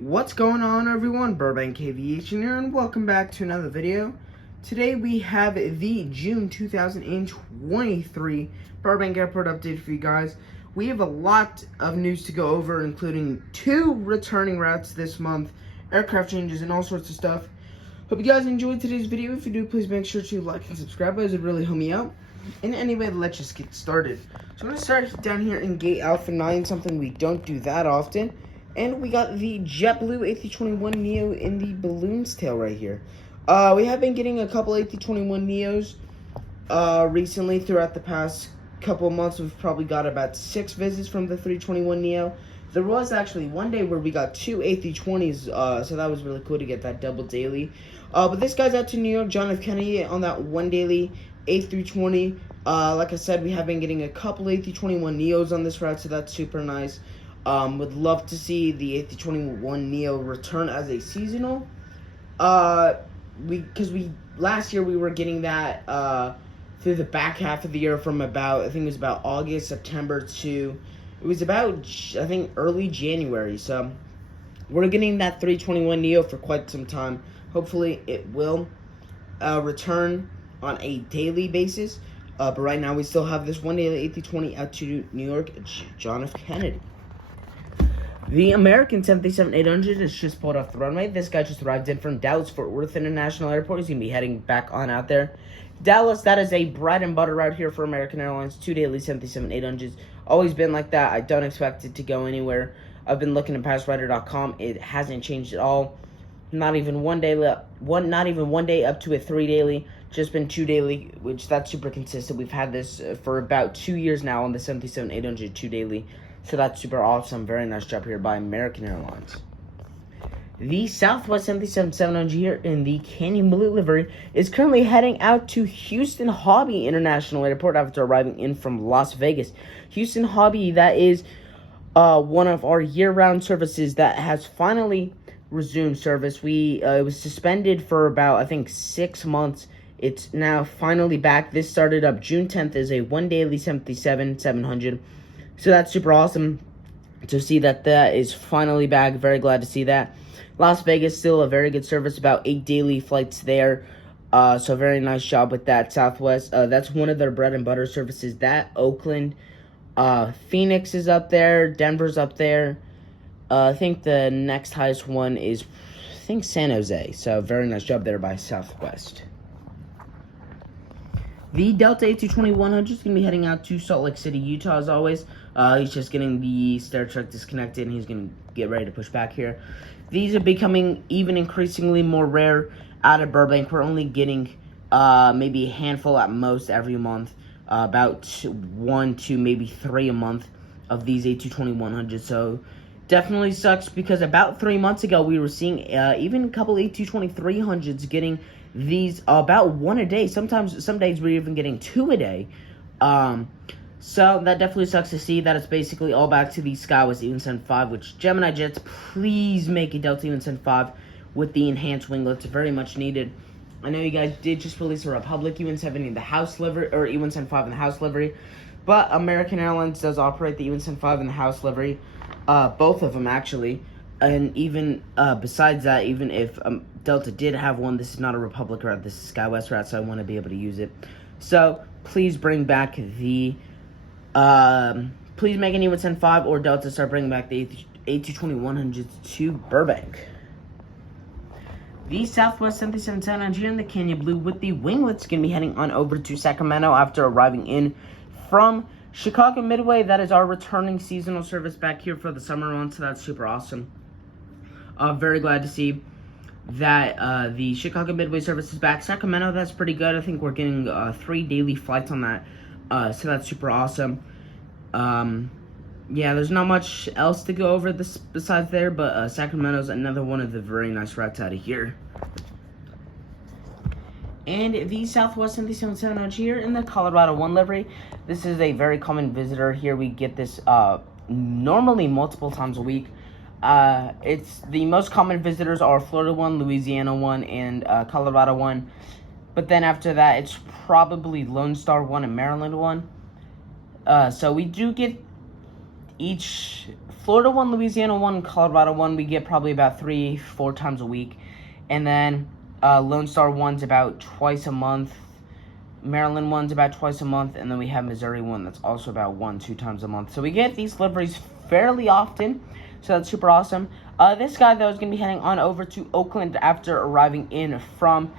What's going on, everyone? Burbank Aviation here, and welcome back to another video. Today we have the June 2023 Burbank Airport update for you guys. We have a lot of news to go over, including 2 returning routes this month, aircraft changes, and all sorts of stuff. Hope you guys enjoyed today's video. If you do, please make sure to like and subscribe, as it would really help me out. And anyway, let's just get started. So I'm going to start down here in Gate Alpha 9, something we don't do that often. And we got the JetBlue A321neo in the balloon's tail right here. We have been getting a couple A321neos recently throughout the past couple of months. We've probably got about 6 visits from the 321neo. There was actually one day where we got 2 A320s, so that was really cool to get that double daily. But this guy's out to New York, John F. Kennedy, on that one daily A320. Like I said, we have been getting a couple A321neos on this route, so that's super nice. Would love to see the A321neo return as a seasonal. Last year we were getting that through the back half of the year from about, I think it was about August, September to, it was about, I think, early January. So we're getting that 321neo for quite some time. Hopefully it will return on a daily basis. But right now we still have this one daily A320 out to New York, John F. Kennedy. The American 737-800 has just pulled off the runway. This guy just arrived in from Dallas-Fort Worth International Airport. He's going to be heading back on out there. Dallas, that is a bread and butter route here for American Airlines. 2 daily 737-800s. Always been like that. I don't expect it to go anywhere. I've been looking at passrider.com. It hasn't changed at all. Not even one day up to a 3 daily. Just been 2 daily, which that's super consistent. We've had this for about 2 years now on the 737-800 2 daily. So that's super awesome. Very nice job here by American Airlines. The Southwest 737-700 here in the Canyon Blue livery is currently heading out to Houston Hobby International Airport after arriving in from Las Vegas. Houston Hobby, that is one of our year-round services that has finally resumed service. It was suspended for about, I think, 6 months. It's now finally back. This started up June 10th as a 1 daily 737-700. So that's super awesome to see that is finally back. Very glad to see that. Las Vegas, still a very good service, about 8 daily flights there. So very nice job with that. Southwest, that's one of their bread and butter services. That Oakland, Phoenix is up there. Denver's up there. I think the next highest one is, I think, San Jose. So very nice job there by Southwest. The Delta A220-100 is going to be heading out to Salt Lake City, Utah, as always. He's just getting the stair truck disconnected, and he's going to get ready to push back here. These are becoming even increasingly more rare out of Burbank. We're only getting maybe a handful at most every month, about 1 to maybe 3 a month of these A220-100s. So definitely sucks, because about 3 months ago we were seeing even a couple A220-300s getting these about 1 a day. Sometimes, some days we're even getting 2 a day. So that definitely sucks to see. That is basically all back to the SkyWest Even 5, which Gemini Jets, please make a Delta Even 5 with the enhanced winglets. Very much needed. I know you guys did just release a Republic Even 7 in the house livery, or Even 5 in the house livery, but American Airlines does operate the Even 5 in the house livery, both of them actually. And even besides that, even if Delta did have one, this is not a Republic route, this is SkyWest route, so I want to be able to use it. So please bring back the, please make an Even 5 or Delta start bringing back the A220-100s to Burbank. The Southwest 737-700 here in the Canyon Blue with the winglets going to be heading on over to Sacramento after arriving in from Chicago Midway. That is our returning seasonal service back here for the summer months, so that's super awesome. Very glad to see that the Chicago Midway service is back. Sacramento, that's pretty good. I think we're getting 3 daily flights on that, so that's super awesome. Yeah, there's not much else to go over this besides there, but Sacramento's another one of the very nice routes out of here. And the Southwest 737-700 here in the Colorado 1 livery. This is a very common visitor here. We get this normally multiple times a week. It's the most common visitors are Florida 1, Louisiana 1, and Colorado 1. But then after that, it's probably Lone Star 1 and Maryland 1. So we do get each Florida one, Louisiana one, Colorado one, we get probably about 3-4 times a week. And then Lone Star one's about twice a month. Maryland one's about twice a month. And then we have Missouri one that's also about 1-2 times a month. So we get these liveries fairly often. So that's super awesome. This guy, though, is going to be heading on over to Oakland after arriving in from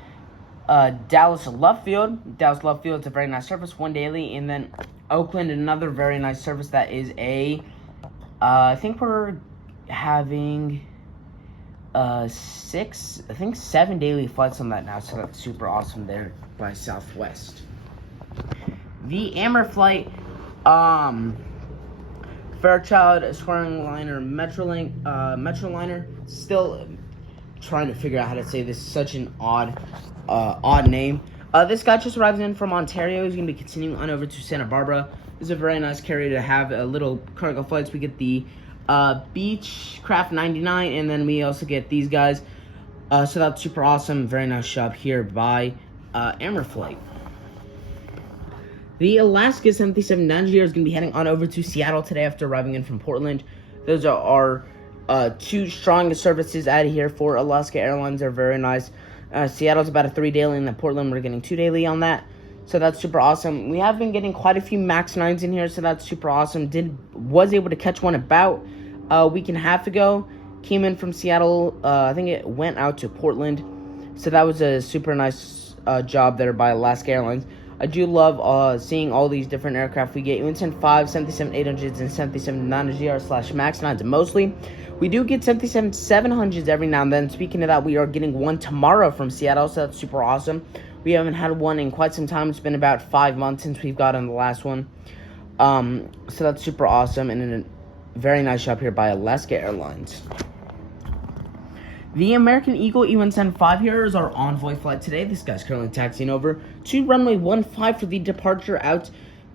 Dallas Love Field. Dallas Love Field is a very nice service, 1 daily. And then Oakland, another very nice service that is a, I think we're having 7 daily flights on that now. So that's super awesome there by Southwest. The Amer flight, Fairchild, Squaring Liner, Metroliner. Still trying to figure out how to say this. Such an odd name. This guy just arrived in from Ontario. He's going to be continuing on over to Santa Barbara. This is a very nice carrier to have. Little cargo flights. We get the Beechcraft 99, and then we also get these guys. So that's super awesome. Very nice job here by Amerflight. The Alaska 737-9G is going to be heading on over to Seattle today after arriving in from Portland. Those are our 2 strongest services out of here for Alaska Airlines. They're very nice. Seattle's about a 3 daily, and then Portland we're getting 2 daily on that. So that's super awesome. We have been getting quite a few MAX 9s in here, so that's super awesome. Was able to catch one about a week and a half ago. Came in from Seattle. I think it went out to Portland. So that was a super nice job there by Alaska Airlines. I do love seeing all these different aircraft we get. We send 5 737-800s and 737-9GR/MAX 9s mostly. We do get 737-700s every now and then. Speaking of that, we are getting one tomorrow from Seattle, so that's super awesome. We haven't had one in quite some time. It's been about 5 months since we've gotten the last one. So that's super awesome, and a very nice job here by Alaska Airlines. The American Eagle E175 here is our envoy flight today. This guy's currently taxiing over to runway 15 for the departure out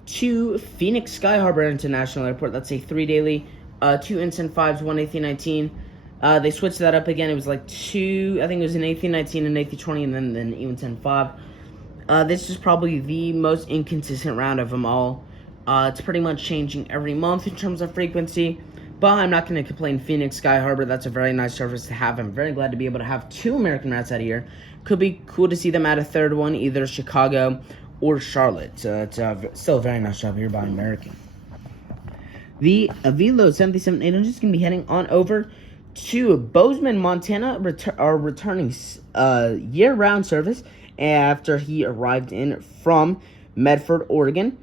to Phoenix Sky Harbor International Airport. That's a 3 daily, 2 Ensign 5s, 1 A319. They switched that up again. It was like 2, I think it was an A319 and A320 and then an E175. This is probably the most inconsistent round of them all. It's pretty much changing every month in terms of frequency. But I'm not going to complain. Phoenix Sky Harbor, that's a very nice service to have. I'm very glad to be able to have 2 American routes out of here. Could be cool to see them add a third one, either Chicago or Charlotte. So it's still a very nice job here by American. The Avelo 737-800 is going to be heading on over to Bozeman, Montana, returning year-round service after he arrived in from Medford, Oregon.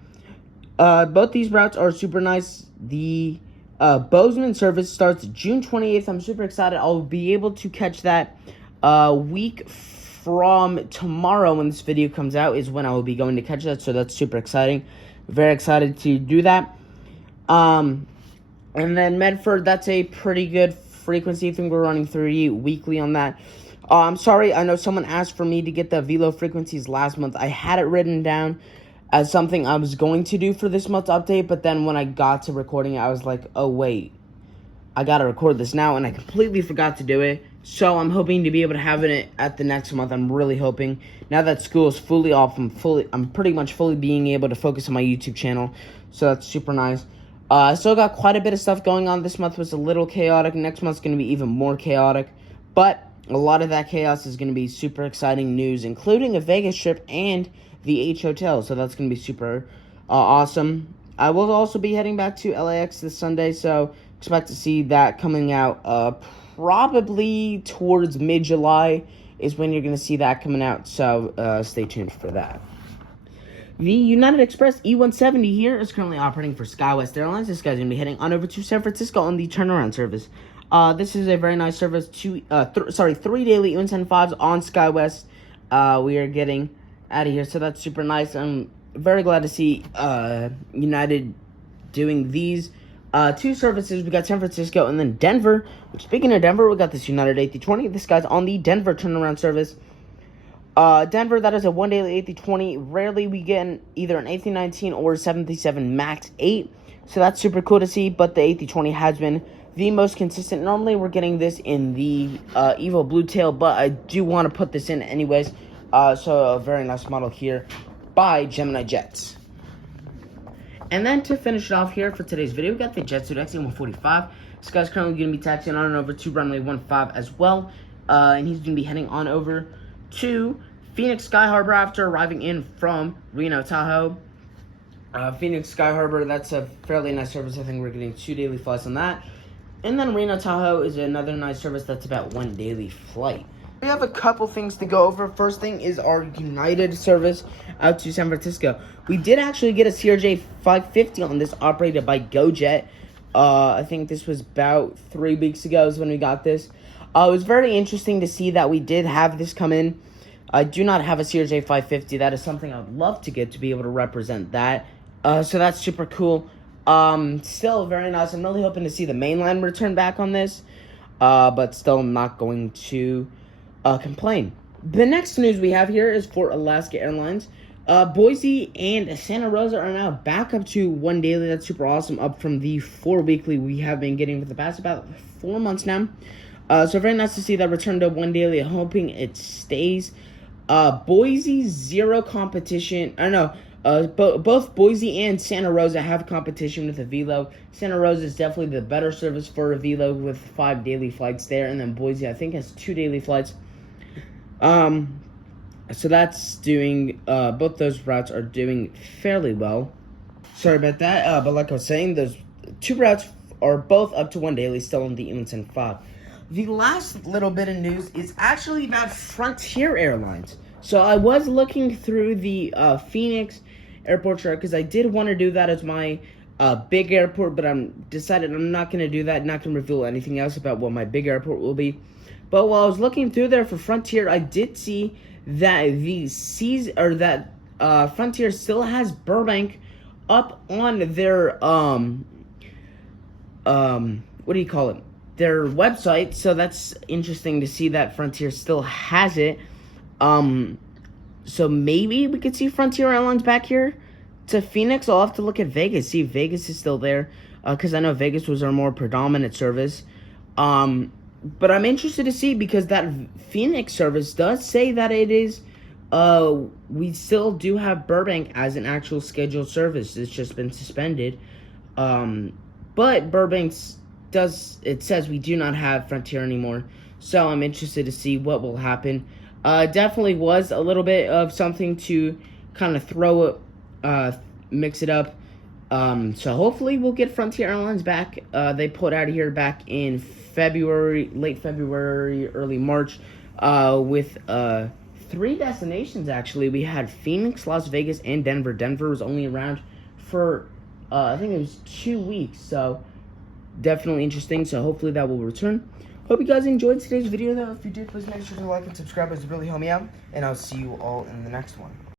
Both these routes are super nice. The Bozeman service starts June 28th. I'm super excited. I'll be able to catch that week from tomorrow when this video comes out is when I will be going to catch that. So that's super exciting. Very excited to do that. And then Medford, that's a pretty good frequency. I think we're running 3 weekly on that. I'm sorry. I know someone asked for me to get the Avelo frequencies last month. I had it written down as something I was going to do for this month's update, but then when I got to recording it, I was like, oh wait, I gotta record this now, and I completely forgot to do it. So I'm hoping to be able to have it at the next month. I'm really hoping. Now that school is fully off, I'm pretty much fully being able to focus on my YouTube channel, so that's super nice. I still got quite a bit of stuff going on. This month was a little chaotic. Next month's going to be even more chaotic, but a lot of that chaos is going to be super exciting news, including a Vegas trip and the H Hotel, so that's going to be super awesome. I will also be heading back to LAX this Sunday, so expect to see that coming out probably towards mid-July is when you're going to see that coming out, so stay tuned for that. The United Express E170 here is currently operating for SkyWest Airlines. This guy's going to be heading on over to San Francisco on the turnaround service. This is a very nice service. 3 daily E175s on SkyWest. We are getting out of here, so that's super nice. I'm very glad to see United doing these 2 services. We got San Francisco and then Denver. Which, speaking of Denver, we got this United A320. This guy's on the Denver turnaround service. Denver, that is a 1 daily A320. Rarely we get either an A319 or 737 MAX 8, so that's super cool to see. But the A320 has been the most consistent. Normally we're getting this in the Evo Blue Tail, but I do want to put this in anyways. So a very nice model here by Gemini Jets. And then to finish it off here for today's video, we got the Jetsuit XC145. This guy's currently going to be taxiing on over to runway 15 as well. And he's going to be heading on over to Phoenix Sky Harbor after arriving in from Reno, Tahoe. Phoenix Sky Harbor, that's a fairly nice service. I think we're getting 2 daily flights on that. And then Reno, Tahoe is another nice service that's about 1 daily flight. We have a couple things to go over. First thing is our United service out to San Francisco. We did actually get a CRJ 550 on this, operated by GoJet. I think this was about 3 weeks ago is when we got this. It was very interesting to see that we did have this come in. I do not have a CRJ 550. That is something I would love to get to be able to represent that. So that's super cool. Still very nice. I'm really hoping to see the mainline return back on this. But still I'm not going to complain. The next news we have here is for Alaska Airlines. Boise and Santa Rosa are now back up to 1 daily. That's super awesome, up from the 4 weekly we have been getting for the past about 4 months now. So very nice to see that return to 1 daily. I'm hoping it stays. Boise, zero competition. I don't know. Both Boise and Santa Rosa have competition with Avelo. Santa Rosa is definitely the better service for Avelo with 5 daily flights there, and then Boise I think has 2 daily flights. So that's doing, both those routes are doing fairly well. Sorry about that, but like I was saying, those 2 routes are both up to 1 daily, still on the Inland 5. The last little bit of news is actually about Frontier Airlines. So I was looking through the Phoenix airport chart because I did want to do that as my big airport, but I'm decided I'm not going to do that, not going to reveal anything else about what my big airport will be. But while I was looking through there for Frontier, I did see that Frontier still has Burbank up on their what do you call it? Their website. So that's interesting to see that Frontier still has it. So maybe we could see Frontier Airlines back here to Phoenix. I'll have to look at Vegas, see if Vegas is still there, because I know Vegas was our more predominant service. But I'm interested to see, because that Phoenix service does say that it is, we still do have Burbank as an actual scheduled service. It's just been suspended. But Burbank it says we do not have Frontier anymore. So I'm interested to see what will happen. Definitely was a little bit of something to kind of mix it up. So hopefully we'll get Frontier Airlines back. They put out of here back in late February, early March, with 3 destinations actually. We had Phoenix, Las Vegas, and Denver. Denver was only around for I think it was 2 weeks, so definitely interesting. So hopefully that will return. Hope you guys enjoyed today's video though. If you did, please make sure to like and subscribe. It really help me out, and I'll see you all in the next one.